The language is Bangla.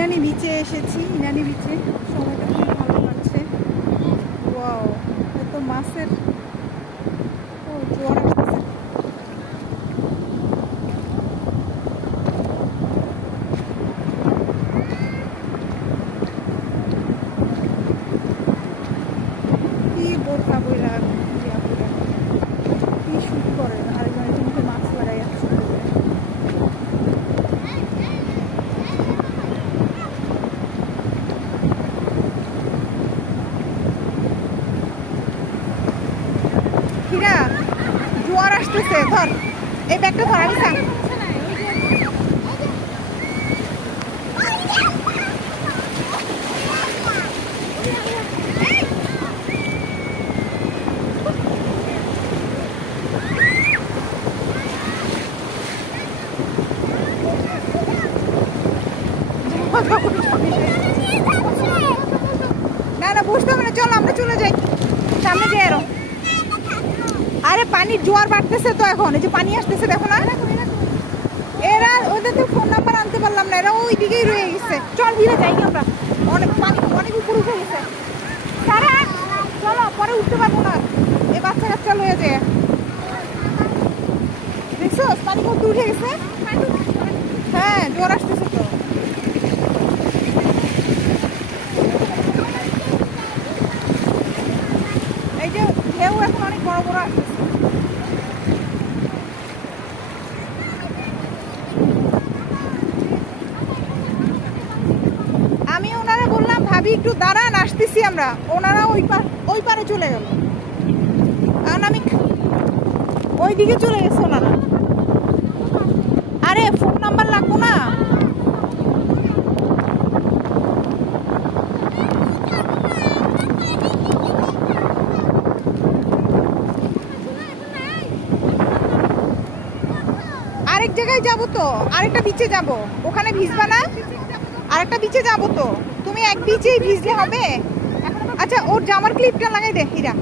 ইনানি বিচে এসেছি। ইনানি বিচে সময়টা খুব ভালো লাগছে। ওয়াও, এত মাছের জোয়ার আসতেছে। কি বোরখা বইলা কি শুট করে আরেকজনের মুখে মাছ লাগাই যাচ্ছে। কিরা জোয়ার আসতেছে, ধর এই ব্যাগটা ধর, আমি থাক। না না, বুঝতে হবে না, চলো আমরা চলে যাই সামনে যাই আরো। আরে পানির জোয়ার বাড়তেছে তো এখন, এই যে পানি আসতেছে দেখো না। এরা ওদের তো ফোন নাম্বার আনতে পারলাম না, এরা ওই দিকেই রয়ে গেছে। চল ধীরে যাই আমরা, অনেক পানি অনেক উপরে উঠে গেছে। সারা চলো, পরে উঠতে পারবো না এই বাচ্চা কাচ্চা লয়ে যায়। দেখছো পানি কত উঠে গেছে। হ্যাঁ জোয়ার আসতেছে তো। এই যে ঢেউ এখন অনেক বড় বড় আসতেছে। আমি ওনারা বললাম ভাবি একটু দাঁড়ান, আসতেছি আমরা। ওনারা ওই পারে চলে গেল, কারণ আমি ওই দিকে চলে গেছে ওনারা। আরে ফোন নাম্বার লাগবো না। আরেক জায়গায় যাবো তো, আরেকটা বিচে যাব, ওখানে ভিজবা না? আরেকটা বিচে যাবো তো, তুমি এক বিচেই ভিজলে হবে। আচ্ছা ওর জামার ক্লিপটা লাগাই দে হীরা।